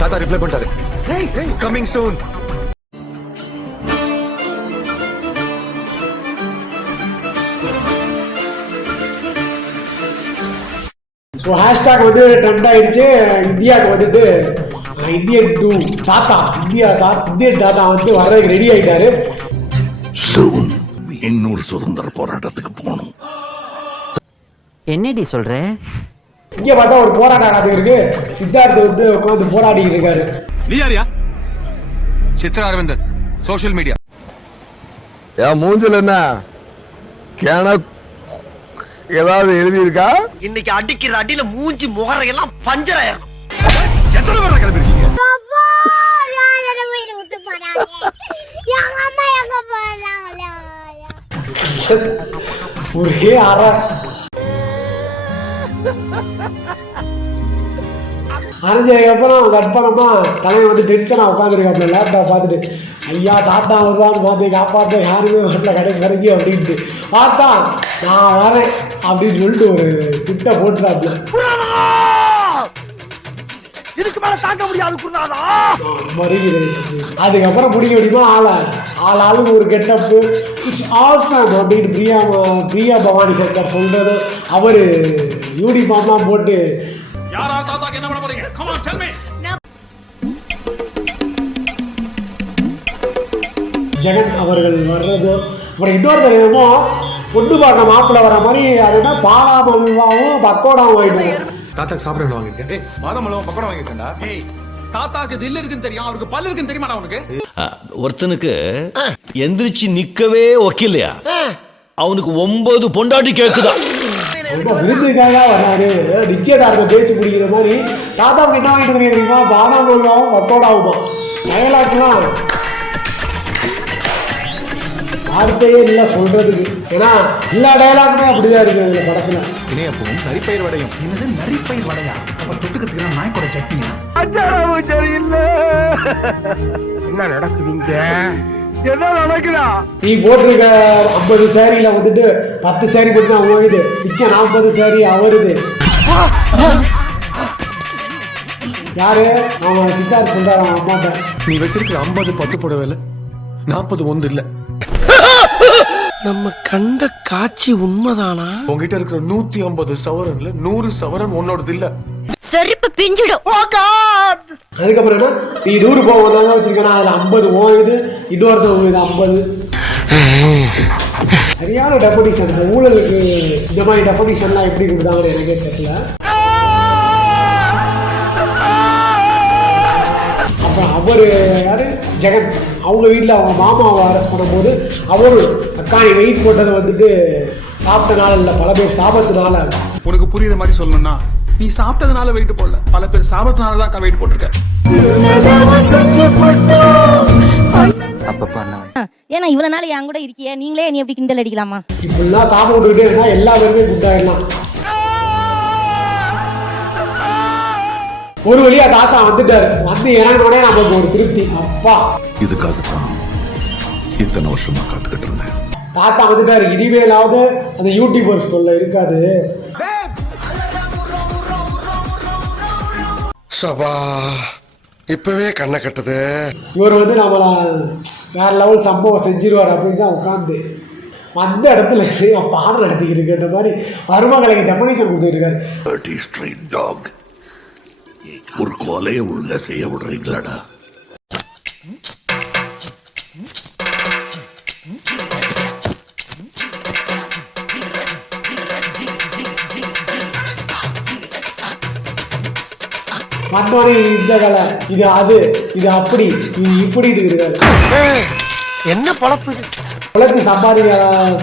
தாத்தா ரிப்ளை பண்ணிட்டாரு, coming soon. So hashtag வந்து ட்ரெண்ட் ஆயிடுச்சு. இந்தியாவுக்கு வந்துட்டு இந்தியன் டூ தாத்தா, இந்தியன் தாத்தா வந்து வர்றதுக்கு ரெடி ஆயிட்டாரு. இன்னொரு சுதந்திர போராட்டத்துக்கு போகணும். என்னடி சொல்ற? இங்க பார்த்தா ஒரு போராட்டம் நடந்துருக்கு. சித்தார்த் வந்து உட்காந்து போராடிட்டு இருக்காரு. நீ யாரியா? Chithra Aravindan, social media. என் மூஞ்சில என்ன கேன ஏதாவது எழுதி இருக்கா? இன்னைக்கு அடிக்கிற அடியில மூஞ்சி முகரையெல்லாம் பஞ்சர் ஆயிரும். எத்தனை பேரை கிளம்பிருக்கீங்க? ஒரே அற அரைஞ்சதுக்கப்புறம் கட் பண்ணோம்னா தலைவன் வந்து டென்ஷனா உட்காந்துருக்காப்ல லேப்டாப் பார்த்துட்டு, ஐயா தாத்தா வருவான்னு பார்த்து காப்பாற்ற யாருமே வரல கடைசி வரைக்கும் அப்படின்ட்டு பார்த்தா நான் வரேன் அப்படின்னு சொல்லிட்டு ஒரு திட்ட போட்டுறாப்ல. இதுக்கு மேல தாங்க முடியாது. அதுக்கப்புறம் பிடிக்க முடியுமா ஆளுக்கு ஒரு கெட்டப்பு இட்ஸ் ஆசம் அப்படின்னு பிரியா பவானி சங்கர் சொல்றது. அவரு யூனிஃபார்ம்லாம் போட்டு ஜெகன் அவர்கள் வர்றதோ, அப்புறம் இன்னொரு தெரியுமோ பொண்ணு பார்க்க மாப்பிள்ள வர மாதிரி அதுனா பாதாம் அல்வாவும் பக்கோடாவும் ஆயிடும். தாத்தாக்கு சாப்பிட வாங்கிருக்கேன். பாதாம் அல்வா பக்கோடா வாங்கிருக்கேன்டா. தாத்தாக்கு தில் இருக்குன்னு தெரியும், அவருக்கு பல்லு இருக்குன்னு தெரியுமாடா உனக்கு? ஒருத்தனுக்கு எந்திரிச்சு நிக்கவே ஒக்கில்லையா, அவனுக்கு 9 பொண்டாட்டி கேக்குதா. விருதுக்காக வர்றாரு, நிச்சயதார்த்தம் பேசி பிடிக்கிற மாதிரி. தாத்தாவுக்கு என்ன வாங்கிட்டு தெரியுமா? பாதாம் அல்வாவும் பக்கோடாவுமா. டயலாக்லாம் வார்த்தையே இல்லை சொல்றதுக்கு. ஏன்னா எல்லா டயலாக்குமே அப்படிதான் இருக்கு இந்த படத்துல. இணையப்பவும் நரிப்பயிர் வடையும். என்னது நரிப்பயிர் வடையா? அப்ப தொட்டுக்கிறதுக்கு நாய்க்கோட சட்னியா? என்ன நடக்குதுங்க? என்ன நடக்குதா? நீ போட்டிருக்க 50 சாரியில வந்துட்டு 10 சாரி மட்டும் தான் வாங்குது, மிச்சம் 40 சாரி அவருது. யாரு? அவன் சித்தார்த் சொல்றாரு அவன் அம்மாட்ட, நீ வச்சிருக்கிற 50 பட்டு புடவைல 40 ஒன்று இல்ல. நம்ம கண்ட காட்சி உண்மைதானா? உங்ககிட்ட இருக்கிற 150 சவரன்ல 100 சவரன் உன்னோடது இல்ல. செருப்பு பிஞ்சிடும். அதுக்கப்புறம் என்ன, நீ 100 போவாங்க வச்சிருக்கா, அதுல 50 ஓகுது, இன்னொருத்தவங்க 50. சரியான டெபடிஷன். ஊழலுக்கு இந்த மாதிரி டெபடிஷன்லாம் எப்படி கொடுத்தாங்கன்னு எனக்கே தெரியல. அப்புறம் அவரு யாரு, ஜெகன், அவங்க வீட்டில் அவங்க மாமாவை அரெஸ்ட் பண்ணும்போது அவரு அக்காணி வெயிட் போட்டதை வந்துட்டு சாப்பிட்டனால இல்லை, பல பேர் சாபத்தினால. உனக்கு புரியுற மாதிரி சொல்லணும்னா, நீ சாப்பிட்டதுனால வெயிட் போடல, பல பேர் சாபத்தினால தான் வெயிட் போட்டிருக்க. ஏன்னா இவ்வளவு நாள் என் கூட இருக்கிய, நீங்களே நீ எப்படி கிண்டல் அடிக்கலாமா? இப்படிலாம் சாப்பிட்டுக்கிட்டே இருந்தா எல்லா பேருமே குட்டாயிடலாம். ஒரு வழியா தாத்தா வந்துட்டாரு. வந்து இறங்கினோடனே நமக்கு ஒரு திருப்தி. அப்பா, இதுக்காகத்தான் இத்தனை வருஷமா காத்துக்கிட்டு இருந்தேன். தாத்தா வந்துட்டாரு. இனிமேலாவது அந்த யூடியூபர்ஸ் தொல்லை இருக்காது. சபா இப்பவே கண்ணை கட்டுது. இவர் வந்து நம்மள வேற லெவல் சம்பவம் செஞ்சிருவார் அப்படின்னு தான் உட்காந்து அந்த இடத்துல பாடம் நடத்திக்கிட்டு மாதிரி மருமகளைக்கு டெபனிஷன் கொடுத்துருக்காரு. ஒரு கொலையை ஒழுங்கா செய்ய விடுறீங்களாடா? மற்றவரை இந்த கலை, இது அது, இது அப்படி, இது இப்படி இருக்காரு. என்ன பழப்பு? உழைச்சி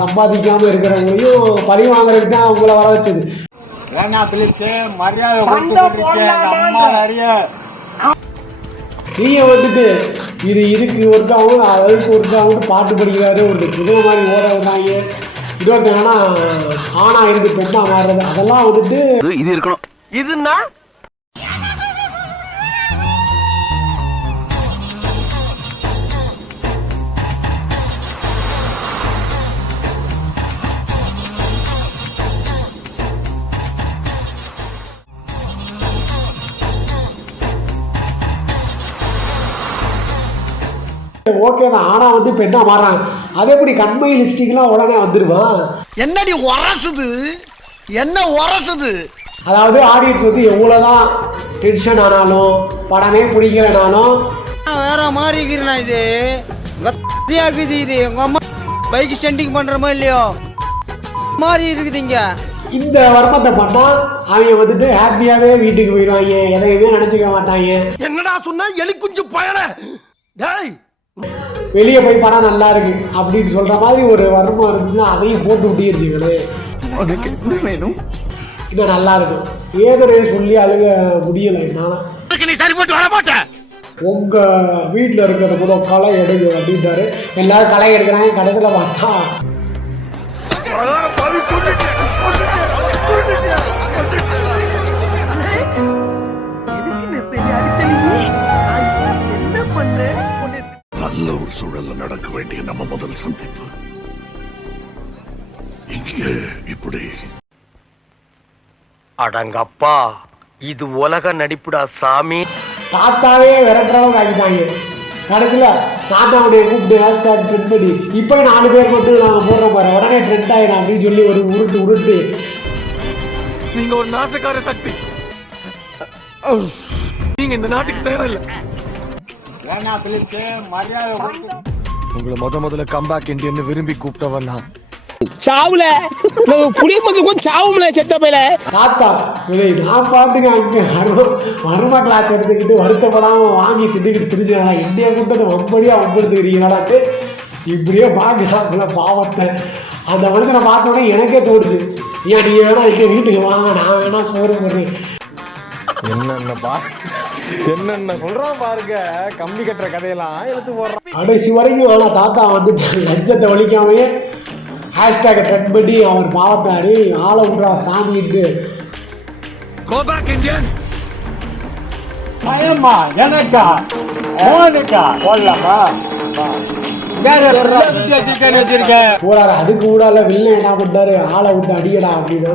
சம்பாதிக்காம இருக்கிறவங்களையும் பழி வாங்குறதுக்கு தான் அவங்கள வர வச்சது. நீங்க வந்துட்டு இது இதுக்கு ஒர்க் ஆகும், அதுக்கு ஒர்க் ஆகும் பாட்டு படிக்கிறாரு. ஒரு புதுவ மாதிரி ஓட விடுறாங்க. இன்னொருத்தனா ஆனா இருந்து பெண்ணா மாறுறது, அதெல்லாம் வந்துட்டு இது இருக்கணும். இதுன்னா ஓகே தான், ஆனால் வந்து இப்போ என்ன மாறாங்க, அதே எப்படி கண்மை லிப்ஸ்டிக்லாம் உடனே வந்துடுவான். என்னடி உரசுது, என்ன உரசுது? அதாவது ஆடியன்ஸ் வந்து எவ்வளோதான் டென்ஷன் ஆனாலும் படமே பிடிக்கலனாலும் வேற மாதிரி இருக்கிறா இது வத்தியாக்குது. இது உங்க அம்மா பைக் ஸ்டண்டிங் பண்றமோ இல்லையோ மாதிரி இருக்குதுங்க. இந்த வர்மத்தை பண்ணால் அவங்க வந்துட்டு ஹாப்பியாகவே வீட்டுக்கு போயிடுவாங்க, எதையுமே நினச்சிக்க மாட்டாங்க. என்னடா சொன்னா எலி குஞ்சு பயல, டேய் வெளியே போய் படம் நல்லா இருக்கு அப்படின்னு சொல்ற மாதிரி ஒரு வர்மம் இருந்துச்சுன்னா அதையும் போட்டு விட்டிருச்சுங்களே, இன்னும் நல்லா இருக்கும். ஏதோ சொல்லி அழுக முடியலை என்னால. நீ சரிப்பட்டு வர மாட்டே. உங்க வீட்டில் இருக்கிற முதல் களை எடுங்க அப்படின்றாரு. எல்லாரும் களை எடுக்கிறாங்க. கடைசியில் பார்த்தா நல்ல ஒரு சூழல்ல நடக்க வேண்டிய நம்ம முதல் சந்திப்பு இங்கே இப்படி. அடங்கப்பா, இது உலக நடிப்புடா சாமி. தாத்தாவே விரட்டுறவங்க ஆகிட்டாங்க. கடைசியில் தாத்தாவுடைய கூப்பிட்டு ஹேஷ்டாக் ட்ரெண்ட் பண்ணி இப்போ 4 பேர் மட்டும் நாங்கள் போடுற பாரு உடனே ட்ரெண்ட் ஆயிடும் அப்படின்னு சொல்லி ஒரு உருட்டு. நீங்க ஒரு நாசக்கார சக்தி, நீங்க இந்த நாட்டுக்கு தேவையில்லை. உங்களை முதல்ல கம்பேக் இந்தியன்னு விரும்பி கூப்பிட்டவன் நான். சாவுல புளிய மக்களுக்கும் சாவும்ல செத்த பையில. தாத்தா நான் பாட்டுங்க அங்கே வருமா கிளாஸ் எடுத்துக்கிட்டு வருத்தப்படாமல் வாங்கி திண்டுக்கிட்டு திரிச்சுங்களா, இந்தியா கூட்டத்தை வம்படுத்துக்கிறீங்களான்ட்டு இப்படியே பார்க்குறாங்கள பாவத்தை. அந்த மனுஷனை பார்த்த உடனே எனக்கே தோணுச்சு, ஏன் நீ வேணா எங்கள் வீட்டுக்கு வாங்க, நான் வேணா சோறு போடுறேன். என்னென்ன சொல்றான் பாருங்க, கம்பி கட்டுற கதையெல்லாம் எடுத்து போடுறான். கடைசி வரைக்கும் ஆனால் தாத்தா வந்து லஞ்சத்தை வலிக்காமையே ஹேஷ்டாக ட்ரெண்ட் பண்ணி அவர் பாவத்தை அடி ஆளை விட்றா சாமிட்டு. Go back Indian. பயமா எனக்கா ஓனுக்கா கொல்லமா வச்சிருக்கேன் போறாரு. அதுக்கு கூடால வில்ல என்ன பண்ணாரு, ஆளை விட்டு அடிக்கடா அப்படின்னு.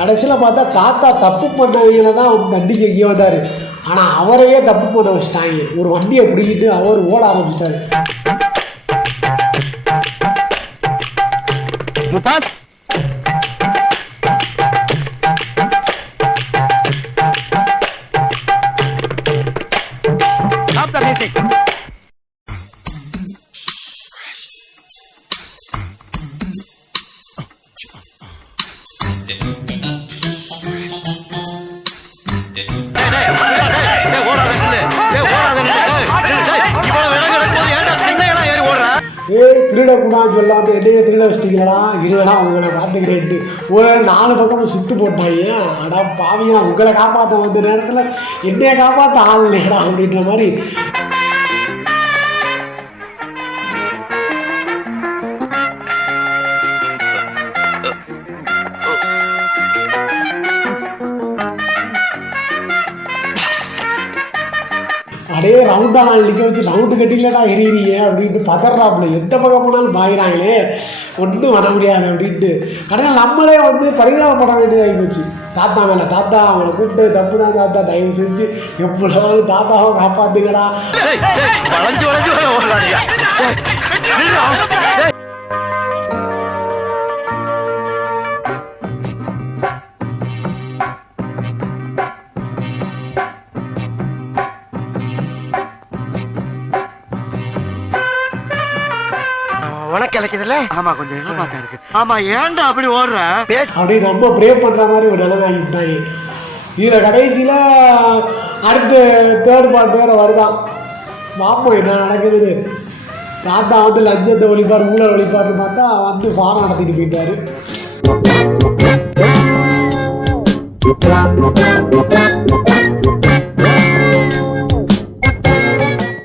கடைசியில் பார்த்தா தாத்தா தப்பு பண்ணவங்களை தான் வந்து தண்டிக்க இங்கே வந்தார். ஆனால் அவரையே தப்பு பண்ண வச்சுட்டாங்க. ஒரு வண்டியை பிடிக்கிட்டு அவர் ஓட ஆரம்பிச்சிட்டாரு. திருடக்கூடாதுன்னு சொல்ல வந்து என்னையே திருட வச்சிட்டீங்களா, இருடா உங்களை பார்த்துக்கிறேன்ட்டு ஒரு 4 பக்கமும் சுத்து போட்டாங்க. அடா பாவிங்களா, உங்களை காப்பாற்ற வந்த நேரத்தில் என்னைய காப்பாற்ற ஆள் இல்லைடா அப்படின்ற மாதிரி. அப்படியே ரவுண்டாக நான் நிற்க வச்சு ரவுண்டு கட்டிலடா எறிகிறீங்க அப்படின்ட்டு பதறாப்புல. எந்த பக்கம் போனாலும் பாய்கிறாங்களே, ஒன்றும் வர முடியாது அப்படின்ட்டு. கடைசியில் நம்மளே வந்து பரிதாபப்பட வேண்டியதாகி போச்சு தாத்தா மேலே. தாத்தா அவனை கூப்பிட்டு தப்பு தான் தாத்தா, தயவு செஞ்சு எவ்வளவு தாத்தாவை காப்பாற்றுங்கடா. கிடைக்குதுல்ல? ஆமா, கொஞ்சம் இருக்கு. ஆமா, ஏன்டா அப்படி ஓடுற? அப்படி நம்ம ப்ரே பண்ற மாதிரி ஒரு நிலைமை ஆகிட்டாங்க. இதில் கடைசியில் அடுத்து 3rd பார்ட் வேற வருதான். பாப்போம் என்ன நடக்குதுன்னு. தாத்தா வந்து லஞ்சத்தை ஒழிப்பார், ஊழல் ஒழிப்பார்னு பார்த்தா வந்து பாடம் நடத்திட்டு போயிட்டாரு.